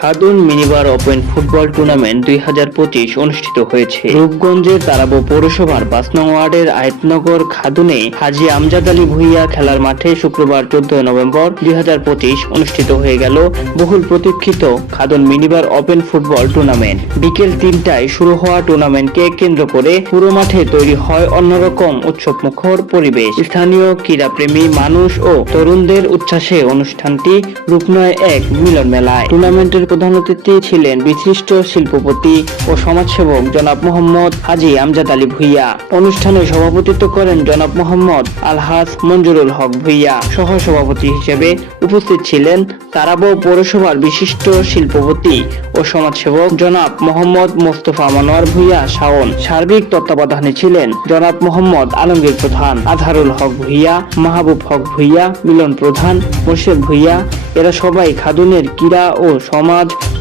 খাদুন minibar open football tournament 2025 অনুষ্ঠিত হয়েছে। রূপগঞ্জের তারাবো পৌরসভার 5 নং ওয়ার্ডের আয়তনগর খাদুনে হাজী আমজাদ আলী ভূঁইয়া খেলার মাঠে শুক্রবার 14 নভেম্বর 2025 অনুষ্ঠিত হয়ে গেল বহুল প্রতীক্ষিত খাদুন মিনিবার ওপেন ফুটবল টুর্নামেন্ট। বিকেল 3টায় শুরু হওয়া টুর্নামেন্টকে কেন্দ্র করে পুরো মাঠে তৈরি হয় অন্যরকম উৎসবমুখর পরিবেশ। স্থানীয় ক্রীড়াপ্রেমী মানুষ ও তরুণদের উচ্ছ্বাসে অনুষ্ঠানটি রূপ নেয় এক মিলন মেলায়। টুর্নামেন্টের প্রধান অতিথি ছিলেন বিশিষ্ট শিল্পপতি ও সমাজসেবক জনাব মোহাম্মদ হাজী আমজাদ আলী ভূঁইয়া। অনুষ্ঠানে সভাপতিত্ব করেন জনাব মোহাম্মদ আলহাজ মঞ্জুরুল হক ভূঁইয়া। সহ সভাপতি হিসেবে উপস্থিত ছিলেন তারাবো পৌরসভার বিশিষ্ট শিল্পপতি ও সমাজসেবক জনাব মোহাম্মদ মোস্তফা মনোয়ার ভূঁইয়া শাওন। সার্বিক তত্ত্বাবধানে ছিলেন জনাব মোহাম্মদ আলমগীর প্রধান, আজহারুল হক ভূঁইয়া, মাহবুব হক ভূঁইয়া, মিলন প্রধান, মোর্শেদ ভূঁইয়া। এরা সবাই খাদুনের ক্রীড়া ও সমাজ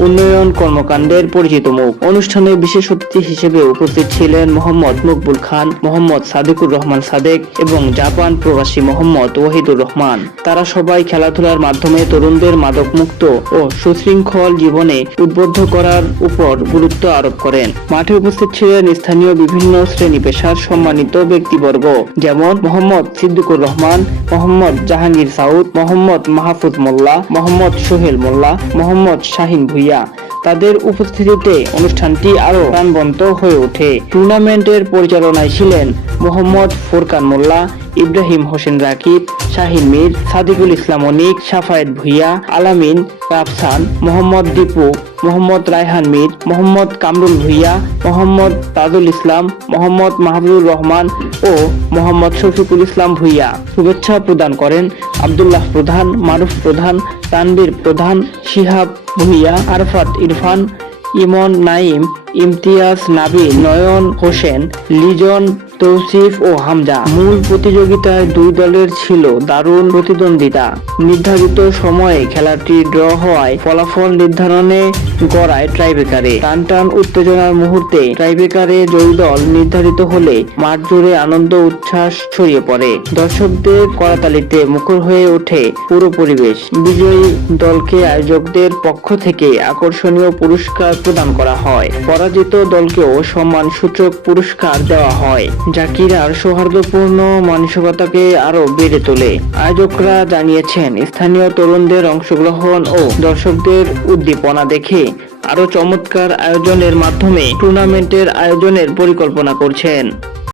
উন্নয়ন কর্মকাণ্ডের পরিচিত মুখ। অনুষ্ঠানে বিশেষ অতিথি হিসেবে উপস্থিত ছিলেন মোহাম্মদ মকবুল খান, মোহাম্মদ সাদেকুর রহমান সাদেক এবং জাপান প্রবাসী মোহাম্মদ ওয়াহিদুর রহমান। তারা সবাই খেলাধুলার মাধ্যমে তরুণদের মাদকমুক্ত ও সুশৃঙ্খল জীবনে উদ্বুদ্ধ করার উপর গুরুত্ব আরোপ করেন। মাঠে উপস্থিত ছিলেন স্থানীয় বিভিন্ন শ্রেণী পেশার সম্মানিত ব্যক্তিবর্গ, যেমন মোহাম্মদ সিদ্দিকুর রহমান, মোহাম্মদ জাহাঙ্গীর সাউদ, মোহাম্মদ মাহফুজ মোল্লা, মোহাম্মদ সোহেল মোল্লা, মোহাম্মদ শাহিন ভূঁইয়া। তাদের উপস্থিতিতে অনুষ্ঠানটি আরো প্রাণবন্ত হয়ে ওঠে। টুর্নামেন্টের পরিচালনায় ছিলেন মোহাম্মদ ফুরকান মোল্লা, ইব্রাহিম হোসেন রাকিব, শাহিন মীর, সাদিকুল ইসলাম অনিক, সাফায়েত ভূঁইয়া, আলামিন রাফসান, মোহাম্মদ দীপু, মোহাম্মদ রায়হান মীর, মোহাম্মদ কামরুল ভূঁইয়া, মোহাম্মদ তাজুল ইসলাম, মোহাম্মদ মাহবুবুর রহমান ও মোহাম্মদ শফিকুল ইসলাম ভূঁইয়া। শুভেচ্ছা প্রদান করেন আব্দুল্লাহ প্রধান, মারুফ প্রধান, তানবীর প্রধান, শিহাব ভূঁইয়া, আরফাত ইরফান, ইমন নাইম, ইমতিয়াজ নাবিল, নয়ন হোসেন, লিজন, তৌসিফ ও হামজা। মূল প্রতিযোগিতায় দুই দলের ছিল দারুণ প্রতিদ্বন্দ্বিতা। নির্ধারিত সময়ে খেলাটি ড্র হওয়ায় ফলাফল নির্ধারণে গড়ায় টাইব্রেকারে। টানটান উত্তেজনার মুহূর্তে টাইব্রেকারে জয়ী দল নির্ধারিত হলে মাঠ জুড়ে আনন্দ উচ্ছ্বাস ছড়িয়ে পড়ে। দর্শকদের করতালিতে মুখর হয়ে ওঠে পুরো পরিবেশ। বিজয়ী দলকে আয়োজকদের পক্ষ থেকে আকর্ষণীয় পুরস্কার প্রদান করা হয়। পরাজিত দলকেও সম্মানসূচক পুরস্কার দেওয়া হয়, যা ক্রীড়ার সৌহার্দ্যপূর্ণ মানসিকতাকে আরো বেড়ে তোলে। আয়োজকরা জানিয়েছেন, স্থানীয় তরুণদের অংশগ্রহণ ও দর্শকদের উদ্দীপনা দেখে আরো চমৎকার আয়োজনের মাধ্যমে টুর্নামেন্টের আয়োজনের পরিকল্পনা করছেন।